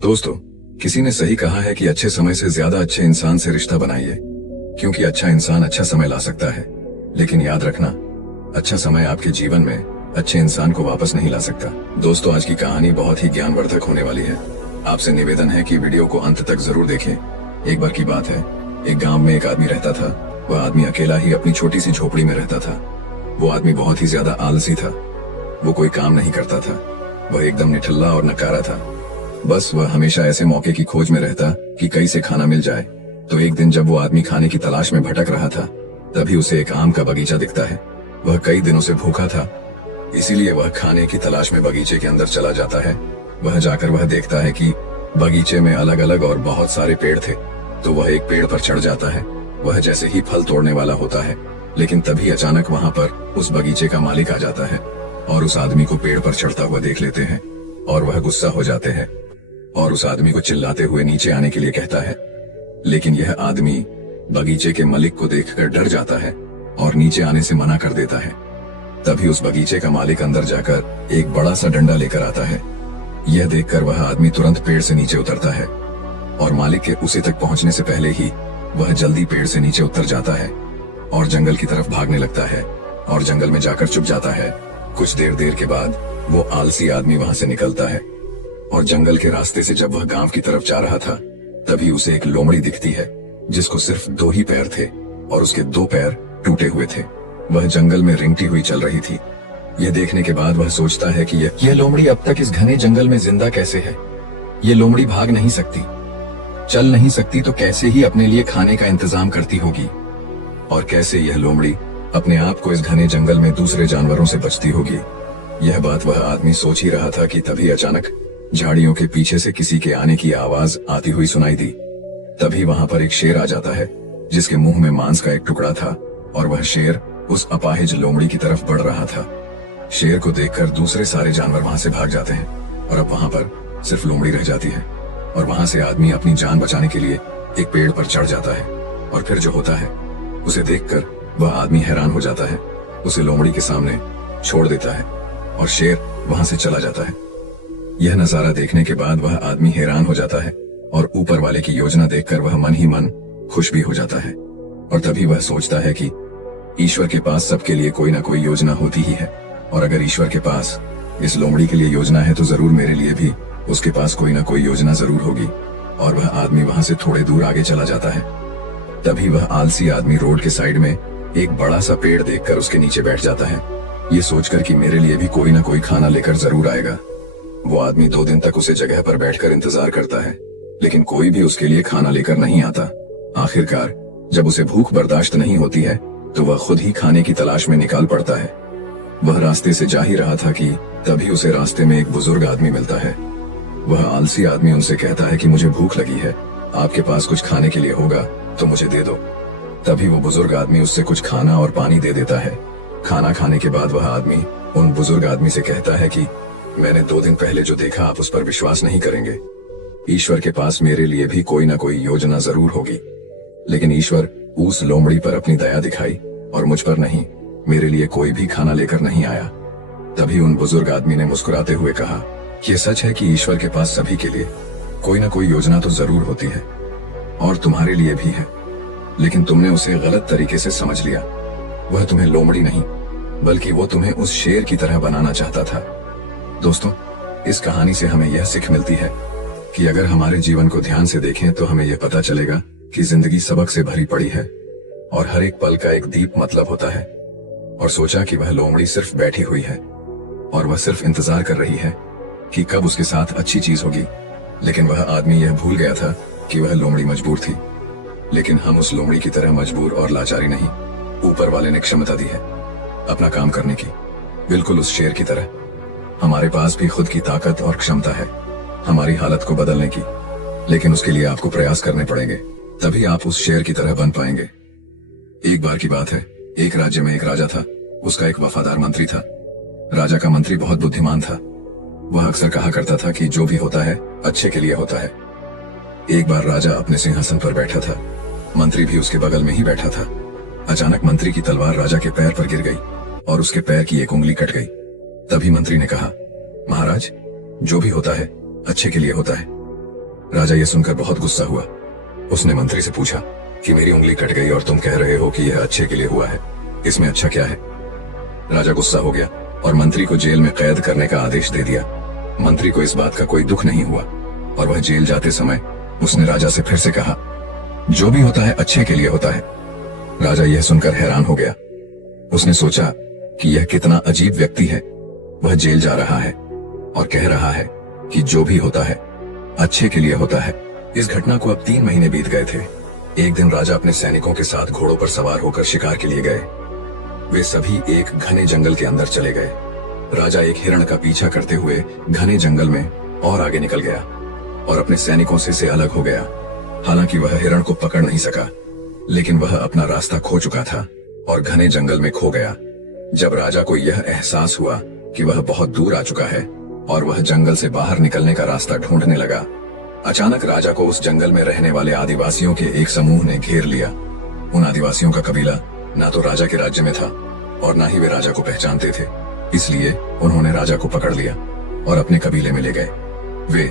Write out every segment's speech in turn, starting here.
दोस्तों, किसी ने सही कहा है कि अच्छे समय से ज्यादा अच्छे इंसान से रिश्ता बनाइए, क्योंकि अच्छा इंसान अच्छा समय ला सकता है, लेकिन याद रखना, अच्छा समय आपके जीवन में अच्छे इंसान को वापस नहीं ला सकता। दोस्तों, आज की कहानी बहुत ही ज्ञानवर्धक होने वाली है। आपसे निवेदन है कि वीडियो को अंत तक जरूर देखें। एक बार की बात है, एक गांव में एक आदमी रहता था। वह आदमी अकेला ही अपनी छोटी सी झोपड़ी में रहता था। वो आदमी बहुत ही ज्यादा आलसी था। वो कोई काम नहीं करता था। वह एकदम निठल्ला और नकारा था। बस वह हमेशा ऐसे मौके की खोज में रहता कि कहीं से खाना मिल जाए। तो एक दिन जब वो आदमी खाने की तलाश में भटक रहा था, तभी उसे एक आम का बगीचा दिखता है। वह कई दिनों से भूखा था, इसीलिए वह खाने की तलाश में बगीचे के अंदर चला जाता है। वह जाकर वह देखता है कि बगीचे में अलग अलग और बहुत सारे पेड़ थे। तो वह एक पेड़ पर चढ़ जाता है। वह जैसे ही फल तोड़ने वाला होता है, लेकिन तभी अचानक वहां पर उस बगीचे का मालिक आ जाता है और उस आदमी को पेड़ पर चढ़ता हुआ देख लेते हैं और वह गुस्सा हो जाते हैं और उस आदमी को चिल्लाते हुए नीचे आने के लिए कहता है। लेकिन यह आदमी बगीचे के मालिक को देखकर डर जाता है और नीचे आने से मना कर देता है। तभी उस बगीचे का मालिक अंदर जाकर एक बड़ा सा डंडा लेकर आता है। यह देखकर वह आदमी तुरंत पेड़ से नीचे उतरता है और मालिक के उसे तक पहुंचने से पहले ही वह जल्दी पेड़ से नीचे उतर जाता है और जंगल की तरफ भागने लगता है और जंगल में जाकर छुप जाता है। कुछ देर के बाद वो आलसी आदमी वहां से निकलता है और जंगल के रास्ते से जब वह गांव की तरफ जा रहा था, तभी उसे एक लोमड़ी दिखती है जिसको सिर्फ 2 ही पैर थे और उसके 2 पैर टूटे हुए थे। वह जंगल में रेंगती हुई चल रही थी। यह देखने के बाद वह सोचता है कि यह लोमड़ी अब तक इस घने जंगल में जिंदा कैसे है। यह लोमड़ी भाग नहीं सकती, चल नहीं सकती, तो कैसे ही अपने लिए खाने का इंतजाम करती होगी और कैसे यह लोमड़ी अपने आप को इस घने जंगल में दूसरे जानवरों से बचती होगी। यह बात वह आदमी सोच ही रहा था कि तभी अचानक झाड़ियों के पीछे से किसी के आने की आवाज आती हुई सुनाई दी। तभी वहां पर एक शेर आ जाता है जिसके मुंह में मांस का एक टुकड़ा था और वह शेर उस अपाहिज लोमड़ी की तरफ बढ़ रहा था। शेर को देखकर दूसरे सारे जानवर वहां से भाग जाते हैं और अब वहां पर सिर्फ लोमड़ी रह जाती है और वहां से आदमी अपनी जान बचाने के लिए एक पेड़ पर चढ़ जाता है और फिर जो होता है उसे देखकर वह आदमी हैरान हो जाता है। उसे लोमड़ी के सामने छोड़ देता है और शेर वहां से चला जाता है। यह नजारा देखने के बाद वह आदमी हैरान हो जाता है और ऊपर वाले की योजना देखकर वह मन ही मन खुश भी हो जाता है। और तभी वह सोचता है कि ईश्वर के पास सबके लिए कोई ना कोई योजना होती ही है और अगर ईश्वर के पास इस लोमड़ी के लिए योजना है तो जरूर मेरे लिए भी उसके पास कोई ना कोई योजना जरूर होगी। और वह आदमी वहां से थोड़े दूर आगे चला जाता है। तभी वह आलसी आदमी रोड के साइड में एक बड़ा सा पेड़ देखकर उसके नीचे बैठ जाता है, ये सोचकर कि मेरे लिए भी कोई ना कोई खाना लेकर जरूर आएगा। वो आदमी 2 दिन तक उसे जगह पर बैठकर इंतजार करता है, लेकिन कोई भी उसके लिए खाना लेकर नहीं आता। आखिरकार जब उसे भूख बर्दाश्त नहीं होती है तो वह खुद ही खाने की तलाश में निकाल पड़ता है। वह रास्ते से जा ही रहा था कि तभी उसे रास्ते में एक बुजुर्ग आदमी मिलता है। वह आलसी आदमी उनसे कहता है कि मुझे भूख लगी है, आपके पास कुछ खाने के लिए होगा तो मुझे दे दो। तभी वो बुजुर्ग आदमी उससे कुछ खाना और पानी दे देता है। खाना खाने के बाद वह आदमी उन बुजुर्ग आदमी से कहता है कि मैंने 2 दिन पहले जो देखा आप उस पर विश्वास नहीं करेंगे। ईश्वर के पास मेरे लिए भी कोई ना कोई योजना जरूर होगी, लेकिन ईश्वर उस लोमड़ी पर अपनी दया दिखाई और मुझ पर नहीं, मेरे लिए कोई भी खाना लेकर नहीं आया। तभी उन बुजुर्ग आदमी ने मुस्कुराते हुए कहा, यह सच है कि ईश्वर के पास सभी के लिए कोई ना कोई योजना तो जरूर होती है और तुम्हारे लिए भी है, लेकिन तुमने उसे गलत तरीके से समझ लिया। वह तुम्हें लोमड़ी नहीं बल्कि वो तुम्हें उस शेर की तरह बनाना चाहता था। दोस्तों, इस कहानी से हमें यह सीख मिलती है कि अगर हमारे जीवन को ध्यान से देखें तो हमें यह पता चलेगा कि जिंदगी सबक से भरी पड़ी है और हर एक पल का एक दीप मतलब होता है। और सोचा कि वह लोमड़ी सिर्फ बैठी हुई है और वह सिर्फ इंतजार कर रही है कि कब उसके साथ अच्छी चीज होगी, लेकिन वह आदमी यह भूल गया था कि वह लोमड़ी मजबूर थी। लेकिन हम उस लोमड़ी की तरह मजबूर और लाचारी नहीं, ऊपर वाले ने क्षमता दी है अपना काम करने की, बिल्कुल उस शेर की तरह। हमारे पास भी खुद की ताकत और क्षमता है हमारी हालत को बदलने की, लेकिन उसके लिए आपको प्रयास करने पड़ेंगे, तभी आप उस शेर की तरह बन पाएंगे। एक बार की बात है, एक राज्य में एक राजा था। उसका एक वफादार मंत्री था। राजा का मंत्री बहुत बुद्धिमान था। वह अक्सर कहा करता था कि जो भी होता है अच्छे के लिए होता है। एक बार राजा अपने सिंहासन पर बैठा था, मंत्री भी उसके बगल में ही बैठा था। अचानक मंत्री की तलवार राजा के पैर पर गिर गई और उसके पैर की एक उंगली कट गई। तभी मंत्री ने कहा, महाराज, जो भी होता है अच्छे के लिए होता है। राजा यह सुनकर बहुत गुस्सा हुआ। उसने मंत्री से पूछा कि मेरी उंगली कट गई और तुम कह रहे हो कि यह अच्छे के लिए हुआ है, इसमें अच्छा क्या है? राजा गुस्सा हो गया और मंत्री को जेल में कैद करने का आदेश दे दिया। मंत्री को इस बात का कोई दुख नहीं हुआ और वह जेल जाते समय उसने राजा से फिर से कहा, जो भी होता है अच्छे के लिए होता है। राजा यह सुनकर हैरान हो गया। उसने सोचा कि यह कितना अजीब व्यक्ति है। वह जेल जा रहा है और कह रहा है कि जो भी होता है अच्छे के लिए होता है। इस घटना को अब 3 महीने बीत गए थे। एक दिन राजा अपने सैनिकों के साथ घोड़ों पर सवार होकर शिकार के लिए गए। वे सभी एक घने जंगल के अंदर चले गए। राजा एक हिरण का पीछा करते हुए घने जंगल में और आगे निकल गया और अपने सैनिकों से अलग हो गया। हालांकि वह हिरण को पकड़ नहीं सका, लेकिन वह अपना रास्ता खो चुका था और घने जंगल में खो गया। जब राजा को यह एहसास हुआ कि वह बहुत दूर आ चुका है और वह जंगल से बाहर निकलने का रास्ता ढूंढने लगा, अचानक राजा को उस जंगल में रहने वाले आदिवासियों के एक समूह ने घेर लिया। उन आदिवासियों का कबीला ना तो राजा के राज्य में था और ना ही वे राजा को पहचानते थे। इसलिए उन्होंने राजा को पकड़ लिया और अपने कबीले में ले गए। वे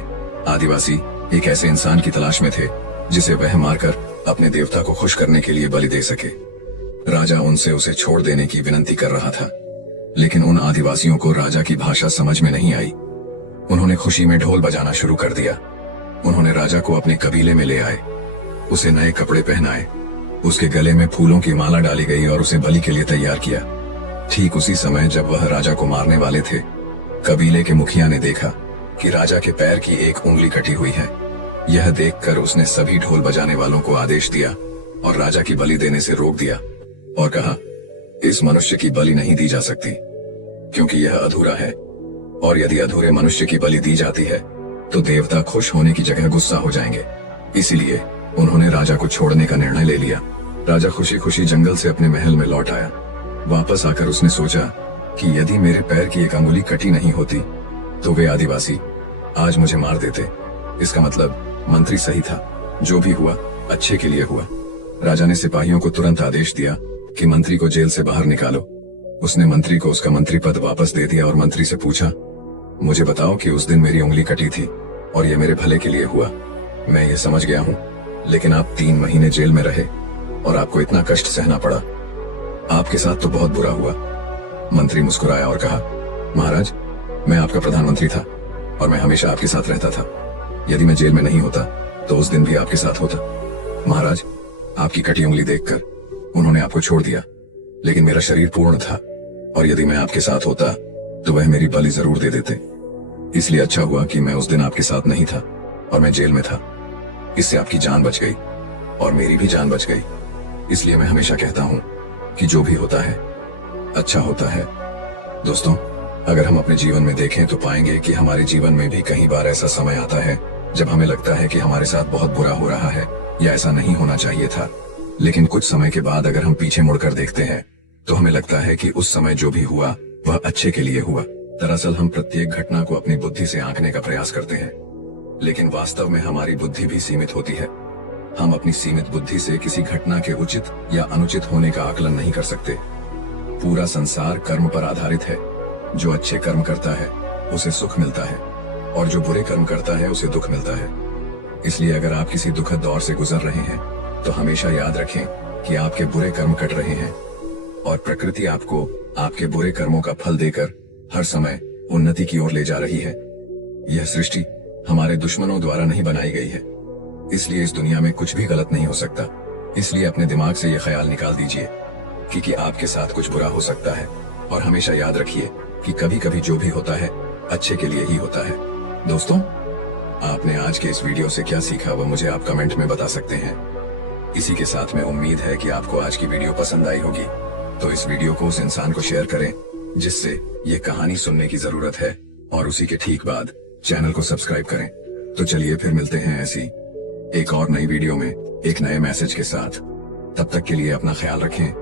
आदिवासी एक ऐसे इंसान की तलाश में थे जिसे वह मारकर अपने देवता को खुश करने के लिए बलि दे सके। राजा उनसे उसे छोड़ देने की विनती कर रहा था, लेकिन उन आदिवासियों को राजा की भाषा समझ में नहीं आई। उन्होंने खुशी में ढोल बजाना शुरू कर दिया। उन्होंने राजा को अपने कबीले में ले आए, उसे नए कपड़े पहनाए, उसके गले में फूलों की माला डाली गई और उसे बलि के लिए तैयार किया। ठीक उसी समय जब वह राजा को मारने वाले थे, कबीले के मुखिया ने देखा कि राजा के पैर की एक उंगली कटी हुई है। यह देखकर उसने सभी ढोल बजाने वालों को आदेश दिया और राजा की बलि देने से रोक दिया और कहा, इस मनुष्य की बलि नहीं दी जा सकती क्योंकि यह अधूरा है, और यदि अधूरे मनुष्य की बलि दी जाती है तो देवता खुश होने की जगह गुस्सा हो जाएंगे। इसीलिए उन्होंने राजा को छोड़ने का निर्णय ले लिया। राजा खुशी खुशी जंगल से अपने महल में लौट आया। वापस आकर उसने सोचा कि यदि मेरे पैर की एक अंगुली कटी नहीं होती तो वे आदिवासी आज मुझे मार देते। इसका मतलब मंत्री सही था, जो भी हुआ अच्छे के लिए हुआ। राजा ने सिपाहियों को तुरंत आदेश दिया कि मंत्री को जेल से बाहर निकालो। उसने मंत्री को उसका मंत्री पद वापस दे दिया और मंत्री से पूछा, मुझे बताओ कि उस दिन मेरी उंगली कटी थी और यह मेरे भले के लिए हुआ। मैं ये समझ गया हूँ, लेकिन आप 3 महीने जेल में रहे और आपको इतना कष्ट सहना पड़ा। आपके साथ तो बहुत बुरा हुआ। मंत्री मुस्कुराया और कहा, महाराज, मैं आपका प्रधानमंत्री था और मैं हमेशा आपके साथ रहता था। यदि मैं जेल में नहीं होता तो उस दिन भी आपके साथ होता। महाराज, आपकी कटी उंगली देखकर उन्होंने आपको छोड़ दिया, लेकिन मेरा शरीर पूर्ण था और यदि मैं आपके साथ होता तो वह मेरी बलि जरूर दे देते। इसलिए अच्छा हुआ कि मैं उस दिन आपके साथ नहीं था और मैं जेल में था। इससे आपकी जान बच गई और मेरी भी जान बच गई। इसलिए मैं हमेशा कहता हूँ कि जो भी होता है अच्छा होता है। दोस्तों, अगर हम अपने जीवन में देखें तो पाएंगे कि हमारे जीवन में भी कई बार ऐसा समय आता है जब हमें लगता है कि हमारे साथ बहुत बुरा हो रहा है या ऐसा नहीं होना चाहिए था। लेकिन कुछ समय के बाद अगर हम पीछे मुड़कर देखते हैं तो हमें लगता है कि उस समय जो भी हुआ वह अच्छे के लिए हुआ। दरअसल हम प्रत्येक घटना को अपनी बुद्धि से आंकने का प्रयास करते हैं, लेकिन वास्तव में हमारी बुद्धि भी सीमित होती है। हम अपनी सीमित बुद्धि से किसी घटना के उचित या अनुचित होने का आकलन नहीं कर सकते। पूरा संसार कर्म पर आधारित है। जो अच्छे कर्म करता है उसे सुख मिलता है और जो बुरे कर्म करता है उसे दुख मिलता है। इसलिए अगर आप किसी दुखद दौर से गुजर रहे हैं तो हमेशा याद रखें कि आपके बुरे कर्म कट रहे हैं और प्रकृति आपको आपके बुरे कर्मों का फल देकर हर समय उन्नति की ओर ले जा रही है। यह सृष्टि हमारे दुश्मनों द्वारा नहीं बनाई गई है, इसलिए इस दुनिया में कुछ भी गलत नहीं हो सकता। इसलिए अपने दिमाग से यह ख्याल निकाल दीजिए कि आपके साथ कुछ बुरा हो सकता है और हमेशा याद रखिए कि कभी कभी जो भी होता है अच्छे के लिए ही होता है। दोस्तों, आपने आज के इस वीडियो से क्या सीखा वह मुझे आप कमेंट में बता सकते हैं। इसी के साथ में उम्मीद है कि आपको आज की वीडियो पसंद आई होगी, तो इस वीडियो को उस इंसान को शेयर करें जिससे ये कहानी सुनने की जरूरत है और उसी के ठीक बाद चैनल को सब्सक्राइब करें। तो चलिए फिर मिलते हैं ऐसी एक और नई वीडियो में एक नए मैसेज के साथ। तब तक के लिए अपना ख्याल रखें।